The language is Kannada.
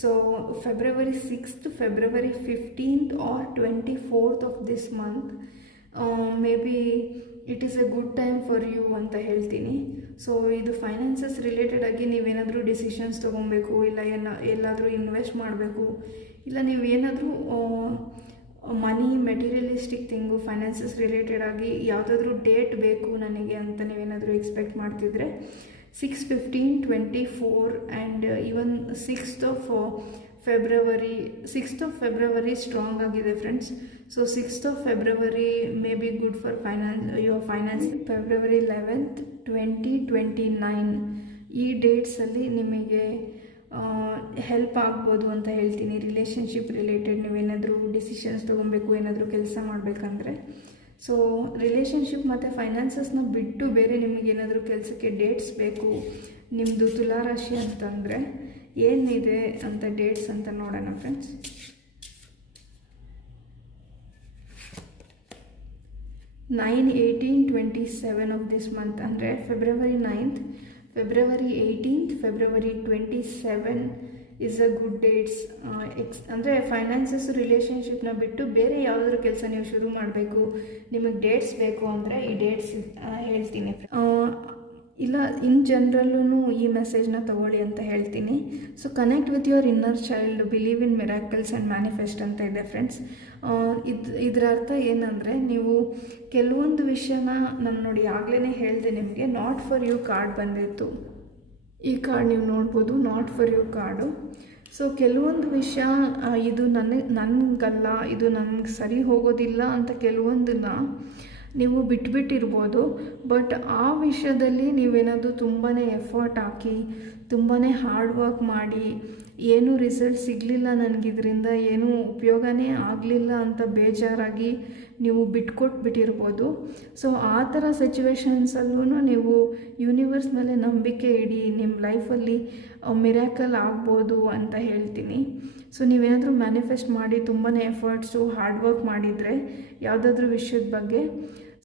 So February sixth February fifteenth or twenty fourth of this month maybe it is a good time for you ಅಂತ ಹೇಳ್ತೀನಿ. ಸೊ ಇದು ಫೈನಾನ್ಸಸ್ ರಿಲೇಟೆಡ್ ಆಗಿ ನೀವೇನಾದರೂ ಡಿಸಿಷನ್ಸ್ ತೊಗೊಬೇಕು, ಇಲ್ಲ ಏನ, ಎಲ್ಲಾದರೂ ಇನ್ವೆಸ್ಟ್ ಮಾಡಬೇಕು, ಇಲ್ಲ ನೀವು ಏನಾದರೂ money materialistic thing finances related ಆಗಿ ಯಾವುದಾದ್ರೂ ಡೇಟ್ ಬೇಕು ನನಗೆ ಅಂತ ನೀವೇನಾದರೂ ಎಕ್ಸ್ಪೆಕ್ಟ್ ಮಾಡ್ತಿದ್ರೆ six fifteen twenty four and even sixth of February sixth of February strong ಆಗಿದೆ friends so sixth of February maybe good for finance your finance February eleventh twenty twenty nine ಈ ಡೇಟ್ಸಲ್ಲಿ ನಿಮಗೆ ಹೆಲ್ಪ್ ಆಗ್ಬೋದು ಅಂತ ಹೇಳ್ತೀನಿ. ರಿಲೇಷನ್ಶಿಪ್ ರಿಲೇಟೆಡ್ ನೀವೇನಾದರೂ ಡಿಸಿಷನ್ಸ್ ತೊಗೊಬೇಕು, ಏನಾದರೂ ಕೆಲಸ ಮಾಡಬೇಕಂದ್ರೆ. ಸೊ ರಿಲೇಷನ್ಶಿಪ್ ಮತ್ತು ಫೈನಾನ್ಸಸ್ನ ಬಿಟ್ಟು ಬೇರೆ ನಿಮಗೇನಾದರೂ ಕೆಲಸಕ್ಕೆ ಡೇಟ್ಸ್ ಬೇಕು ನಿಮ್ಮದು ತುಲಾರಾಶಿ ಅಂತಂದರೆ ಏನಿದೆ ಅಂತ ಡೇಟ್ಸ್ ಅಂತ ನೋಡೋಣ friends nine eighteen twenty seven of this month ಅಂದರೆ February ninth February eighteenth February twenty seven is a good dates ex ಅಂದರೆ ಫೈನಾನ್ಸಸ್ ರಿಲೇಷನ್ಶಿಪ್ನ ಬಿಟ್ಟು ಬೇರೆ ಯಾವುದಾದ್ರು ಕೆಲಸ ನೀವು ಶುರು ಮಾಡಬೇಕು, ನಿಮಗೆ ಡೇಟ್ಸ್ ಬೇಕು ಅಂದರೆ ಈ ಡೇಟ್ಸ್ ಹೇಳ್ತೀನಿ. ಇಲ್ಲ ಇನ್ ಜನರಲ್ಲೂ ಈ ಮೆಸೇಜ್ನ ತಗೊಳ್ಳಿ ಅಂತ ಹೇಳ್ತೀನಿ. So connect with your inner child believe in miracles and manifest ಅಂತ ಇದೆ ಫ್ರೆಂಡ್ಸ್ ಇದು, ಇದರ ಅರ್ಥ ಏನಂದರೆ ನೀವು ಕೆಲವೊಂದು ವಿಷಯನ ನಾನು ನೋಡಿ ಆಗಲೇ ಹೇಳಿದೆ ನಿಮಗೆ ನಾಟ್ ಫಾರ್ ಯು ಕಾರ್ಡ್ ಬಂದಿತ್ತು. ಈ ಕಾರ್ಡ್ ನೀವು ನೋಡ್ಬೋದು not for you card so ಕೆಲವೊಂದು ವಿಷಯ ಇದು ನನಗೆ ನನಗಲ್ಲ, ಇದು ನನಗೆ ಸರಿ ಹೋಗೋದಿಲ್ಲ ಅಂತ ಕೆಲವೊಂದನ್ನ ನೀವು ಬಿಟ್ಬಿಟ್ಟಿರ್ಬೋದು ಬಟ್ ಆ ವಿಷಯದಲ್ಲಿ ನೀವೇನಾದರೂ ತುಂಬಾ ಎಫರ್ಟ್ ಹಾಕಿ ತುಂಬಾ ಹಾರ್ಡ್ ವರ್ಕ್ ಮಾಡಿ, ಏನೂ ರಿಸಲ್ಟ್ ಸಿಗಲಿಲ್ಲ ನನಗಿದ್ರಿಂದ, ಏನೂ ಉಪಯೋಗನೇ ಆಗಲಿಲ್ಲ ಅಂತ ಬೇಜಾರಾಗಿ ನೀವು ಬಿಟ್ಕೊಟ್ಬಿಟ್ಟಿರ್ಬೋದು. ಸೊ ಆ ಥರ ಸಿಚುವೇಶನ್ಸಲ್ಲೂ ನೀವು ಯೂನಿವರ್ಸ್ ಮೇಲೆ ನಂಬಿಕೆ ಇಡಿ ನಿಮ್ಮ ಲೈಫಲ್ಲಿ ಮಿರಾಕಲ್ ಆಗ್ಬೋದು ಅಂತ ಹೇಳ್ತೀನಿ. ಸೊ ನೀವೇನಾದರೂ ಮ್ಯಾನಿಫೆಸ್ಟ್ ಮಾಡಿ ತುಂಬಾ ಎಫರ್ಟ್ಸು ಹಾರ್ಡ್ ವರ್ಕ್ ಮಾಡಿದರೆ, ಯಾವುದಾದ್ರೂ ವಿಷಯದ ಬಗ್ಗೆ